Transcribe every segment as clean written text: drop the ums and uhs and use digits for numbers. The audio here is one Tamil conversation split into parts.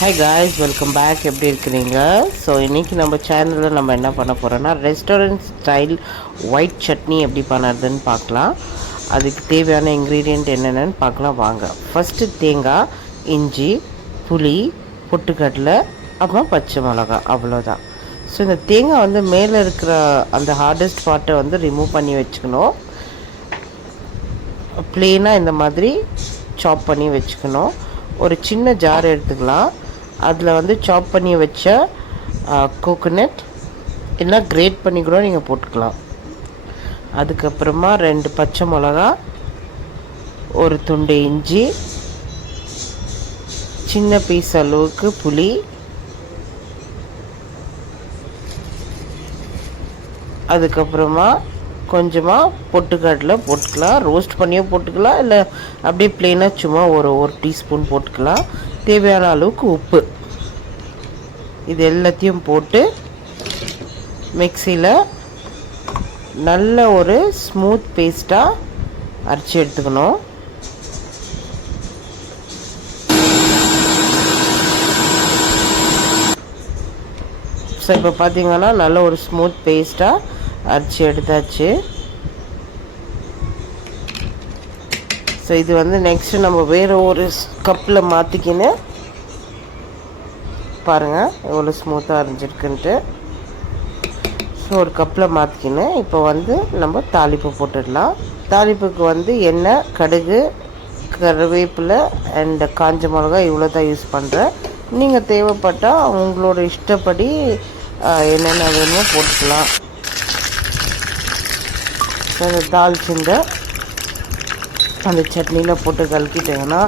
Hi guys, welcome back. எப்படி இருக்கிறீங்க? ஸோ இன்றைக்கி நம்ம சேனலில் நம்ம என்ன பண்ண போகிறோன்னா ரெஸ்டாரண்ட் ஸ்டைல் ஒயிட் சட்னி எப்படி பண்ணுறதுன்னு பார்க்கலாம். அதுக்கு தேவையான இன்க்ரீடியண்ட் என்னென்னு பார்க்கலாம் வாங்க. ஃபஸ்ட்டு தேங்காய், இஞ்சி, புளி, பொட்டுக்கடலை, அப்புறம் பச்சை மிளகா, அவ்வளோதான். ஸோ இந்த தேங்காய் வந்து மேலே இருக்கிற அந்த ஹார்டஸ்ட் பார்ட்டை வந்து ரிமூவ் பண்ணி வச்சுக்கணும். ப்ளெயினாக இந்த மாதிரி சாப் பண்ணி வச்சுக்கணும். ஒரு சின்ன ஜார் எடுத்துக்கலாம். அதில் வந்து சாப் பண்ணி வச்ச கோகோனட் இல்லை கிரேட் பண்ணி கூட நீங்கள் போட்டுக்கலாம். அதுக்கப்புறமா 2 பச்சை மிளகா, ஒரு துண்டு இஞ்சி, சின்ன பீஸ் அளவுக்கு புளி, அதுக்கப்புறமா கொஞ்சமாக பொட்டுக்கடலை போட்டுக்கலாம். ரோஸ்ட் பண்ணியும் போட்டுக்கலாம், இல்லை அப்படியே ப்ளெயினாக சும்மா ஒரு டீஸ்பூன் போட்டுக்கலாம். தேவையான அளவுக்கு உப்பு, இது எல்லாத்தையும் போட்டு மிக்சியில் நல்ல ஒரு ஸ்மூத் பேஸ்ட்டாக அரைச்சி எடுத்துக்கணும். ஸோ இப்போ பார்த்தீங்கன்னா நல்ல ஒரு ஸ்மூத் பேஸ்ட்டாக அரைச்சி எடுத்தாச்சு. ஸோ இது வந்து நெக்ஸ்ட்டு நம்ம வேறு ஒரு கப்பில் மாற்றிக்கின்னு பாருங்கள் எவ்வளோ ஸ்மூத்தாக அரைஞ்சிருக்குன்ட்டு. ஸோ ஒரு கப்பில் மாற்றிக்கின்னு இப்போ வந்து நம்ம தாளிப்பு போட்டுடலாம். தாளிப்புக்கு வந்து எண்ணெய், கடுகு, கருவேப்பிலை அண்ட் காஞ்ச மிளகா இவ்வளோ தான் யூஸ் பண்ணுறேன். நீங்கள் தேவைப்பட்டால் உங்களோட இஷ்டப்படி என்னென்ன வேணுமோ போட்டுக்கலாம். அந்த தாளிச்சிந்த அந்த சட்னியில் போட்டு கலக்கிட்டிங்கன்னா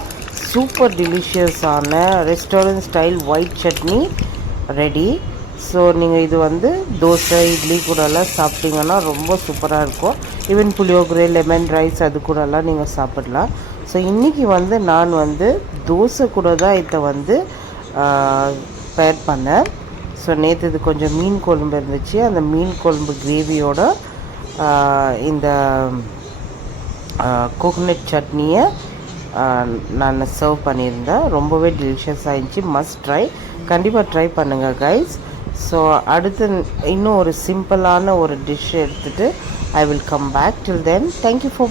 சூப்பர் டெலிஷியஸான ரெஸ்டாரண்ட் ஸ்டைல் ஒயிட் சட்னி ரெடி. ஸோ நீங்கள் இது வந்து தோசை, இட்லி கூடலாம் சாப்பிட்டிங்கன்னா ரொம்ப சூப்பராக இருக்கும். ஈவன் புளியோகரை, லெமன் ரைஸ் அது கூடலாம் நீங்கள் சாப்பிடலாம். ஸோ இன்றைக்கி வந்து நான் வந்து தோசை கூட தான் இதை வந்து பேர் பண்ணேன். ஸோ நேற்று இது கொஞ்சம் மீன் குழம்பு இருந்துச்சு. அந்த மீன் குழம்பு கிரேவியோட இந்த கோகோனட் சட்னியை நான் சர்வ் பண்ணியிருந்தேன். ரொம்பவே டெலிஷியஸாக இருந்துச்சு. மஸ்ட் ட்ரை, கண்டிப்பாக ட்ரை பண்ணுங்கள் கைஸ். ஸோ அடுத்து இன்னும் ஒரு சிம்பிளான ஒரு டிஷ் எடுத்துகிட்டு I will come back. Till then thank you for